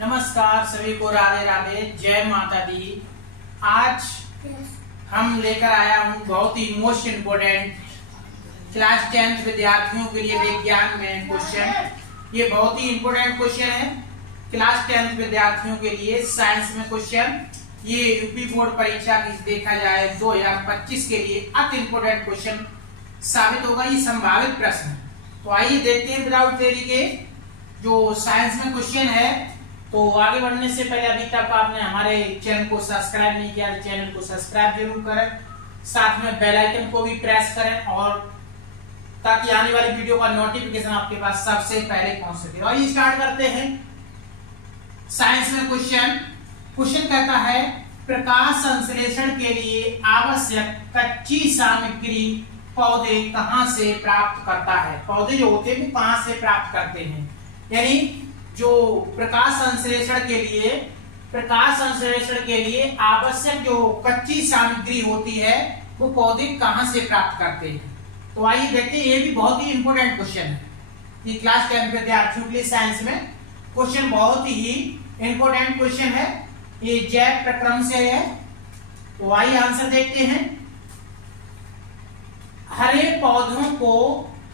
नमस्कार सभी को, राधे राधे, जय माता दी। आज हम लेकर आया हूँ बहुत ही मोस्ट इम्पोर्टेंट क्लास 10 विद्यार्थियों के लिए विज्ञान में क्वेश्चन। ये बहुत ही इम्पोर्टेंट क्वेश्चन है क्लास 10 विद्यार्थियों के लिए साइंस में क्वेश्चन। ये यूपी बोर्ड परीक्षा की देखा जाए 2025 के लिए अति इम्पोर्टेंट क्वेश्चन साबित होगा। ये संभावित प्रश्न है। तो आइए देखते हैं विदाउट देरी के जो साइंस में क्वेश्चन है। तो आगे बढ़ने से पहले अभी तक आपने हमारे चैनल को सब्सक्राइब नहीं किया तो चैनल को सब्सक्राइब जरूर करें, साथ में बेल आइकन को भी प्रेस करें और ताकि आने वाली वीडियो का नोटिफिकेशन आपके पास सबसे पहले पहुंच सके। और ये स्टार्ट करते हैं साइंस में क्वेश्चन कहता है प्रकाश संश्लेषण के लिए आवश्यक कच्ची सामग्री पौधे कहां से प्राप्त करता है। पौधे जो होते हैं वो कहां से प्राप्त करते हैं, यानी जो प्रकाश संश्लेषण के लिए आवश्यक जो कच्ची सामग्री होती है वो पौधे कहां से प्राप्त करते हैं। तो आइए देखते हैं, ये भी बहुत ही इंपॉर्टेंट क्वेश्चन है। ये क्लास 10 विद्यार्थियों के लिए साइंस में क्वेश्चन बहुत ही इंपॉर्टेंट क्वेश्चन है। ये जैव प्रक्रम से है। तो आइए आंसर देखते हैं। हरे पौधों को,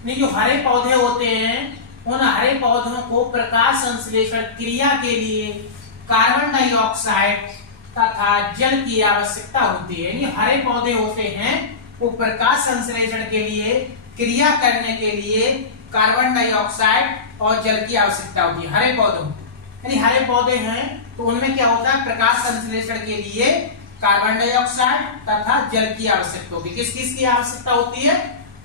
जो हरे पौधे होते हैं उन हरे पौधों को प्रकाश संश्लेषण क्रिया के लिए कार्बन डाइऑक्साइड तथा जल की आवश्यकता होती है। यानी हरे पौधे होते हैं वो प्रकाश संश्लेषण के लिए क्रिया करने के लिए कार्बन डाइऑक्साइड और जल की आवश्यकता होती है। हरे पौधों यानी हरे पौधे हैं तो उनमें क्या होता है, प्रकाश संश्लेषण के लिए कार्बन डाइऑक्साइड तथा जल की आवश्यकता होती है। किस किस की आवश्यकता होती है,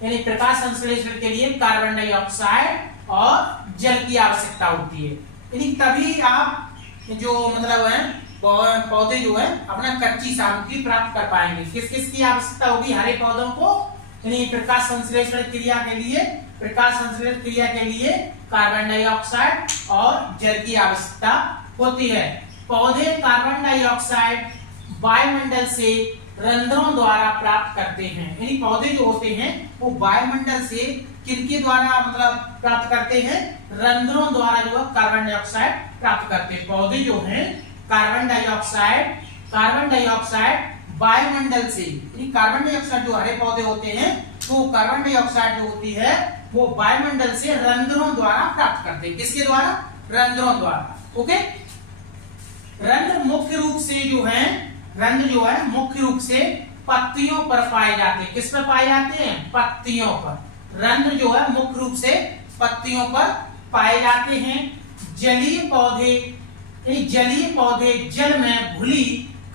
यानी प्रकाश संश्लेषण के लिए कार्बन डाइऑक्साइड और जल की आवश्यकता होती है। यानी तभी आप जो मतलब है पौधे जो है अपना कच्ची सामग्री प्राप्त कर पाएंगे। किस किस की आवश्यकता होगी, हरे पौधों को यानी प्रकाश संश्लेषण क्रिया के लिए कार्बन डाइऑक्साइड और जल की आवश्यकता होती है। पौधे कार्बन डाइऑक्साइड वायुमंडल से रंध्रों द्वारा प्राप्त करते हैं। यानी पौधे जो होते हैं वो वायुमंडल से किनके द्वारा मतलब प्राप्त करते हैं, रंध्रों द्वारा जो है कार्बन डाइऑक्साइड प्राप्त करते हैं। पौधे जो हैं कार्बन डाइऑक्साइड वायुमंडल से, यानी कार्बन डाइऑक्साइड जो हरे पौधे होते हैं तो कार्बन डाइऑक्साइड जो होती है वो वायुमंडल से रंध्रों द्वारा प्राप्त करते हैं। किसके द्वारा, रंध्रों द्वारा। ओके, रंध्र मुख्य रूप से पत्तियों पर पाए जाते हैं। किस पर पाए जाते हैं, पत्तियों पर। रंध्र जो है मुख्य रूप से पत्तियों पर पाए जाते हैं। जलीय पौधे जल में घुली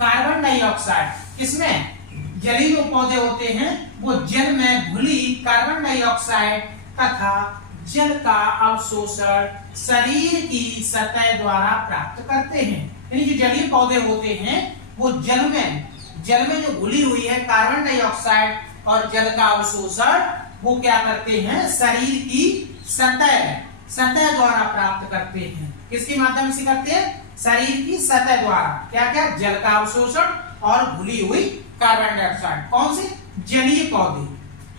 कार्बन डाइऑक्साइड, किसमें, जलीय जो पौधे होते हैं वो जल में घुली कार्बन डाइऑक्साइड तथा जल का अवशोषण शरीर की सतह द्वारा प्राप्त करते हैं। यानी जो जलीय पौधे होते हैं वो जल में जो घुली हुई है कार्बन डाइऑक्साइड और जल का अवशोषण वो क्या करते हैं, शरीर की सतह द्वारा प्राप्त करते हैं। किसके माध्यम से करते हैं, शरीर की सतह द्वारा। क्या क्या, जल का अवशोषण और घुली हुई कार्बन डाइऑक्साइड। कौन से, जलीय पौधे।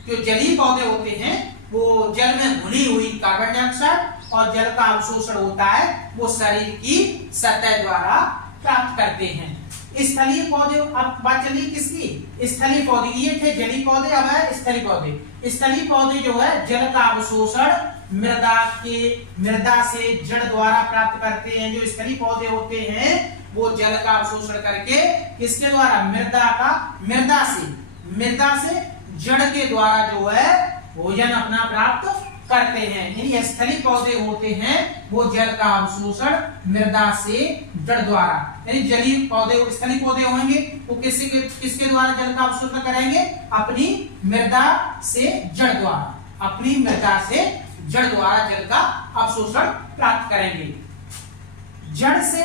जो जलीय पौधे होते हैं वो जल में घुली हुई कार्बन डाइऑक्साइड और जल का अवशोषण होता है वो शरीर की सतह द्वारा प्राप्त करते हैं। स्थलीय पौधे, अब बात चली किसकी, स्थलीय पौधे। ये थे जलीय पौधे, अब है स्थलीय पौधे। स्थलीय पौधे जो है जल का अवशोषण मृदा से जड़ द्वारा प्राप्त करते हैं। जो स्थलीय पौधे होते हैं वो जल का अवशोषण करके किसके द्वारा, मृदा से जड़ के द्वारा जो है भोजन अपना प्राप्त करते हैं। यानी स्थलीय पौधे होते हैं वो जल का अवशोषण मृदा से जड़ द्वारा, यानी जलीय पौधे स्थलीय पौधे होंगे वो किसके द्वारा जल का अवशोषण करेंगे, अपनी मृदा से जड़ द्वारा जल का अवशोषण प्राप्त करेंगे। जड़ से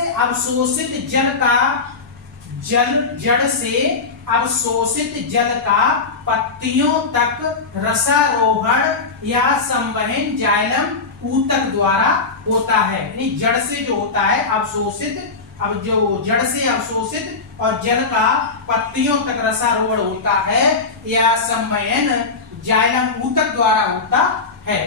अवशोषित जल का पत्तियों तक रसारोहण या संवहन जाइलम ऊतक द्वारा होता है। यानी जड़ से जो होता है अवशोषित, अब जो जड़ से अवशोषित और जल का पत्तियों तक रसारोहण होता है या संवहन जाइलम ऊतक द्वारा होता है।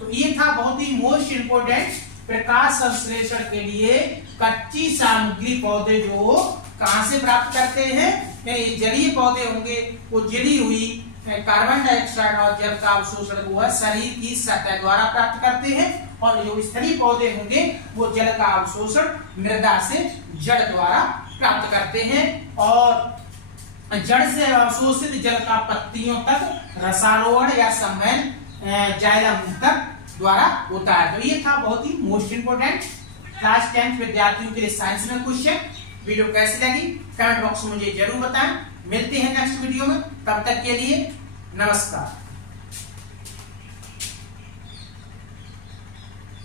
तो ये था बहुत ही मोस्ट इंपोर्टेंट प्रकाश संश्लेषण के लिए कच्ची सामग्री पौधे जो कहां से प्राप्त करते हैं, ये जलीय पौधे होंगे वो जली हुई कार्बन डाइऑक्साइड और जल का अवशोषण वो है शरीर की सतह द्वारा प्राप्त करते हैं, और जो स्थलीय पौधे होंगे वो जल का अवशोषण मृदा से जड़ द्वारा प्राप्त करते हैं, और जड़ से अवशोषित जल का पत्तियों तक रसारोहण या संवहन जाइलम तक द्वारा होता है। तो ये था बहुत ही मोस्ट इंपोर्टेंट क्लास 10th विद्यार्थियों के लिए साइंस में क्वेश्चन। वीडियो कैसी लगी कमेंट बॉक्स में मुझे जरूर बताएं। मिलते हैं नेक्स्ट वीडियो में, तब तक के लिए नमस्कार।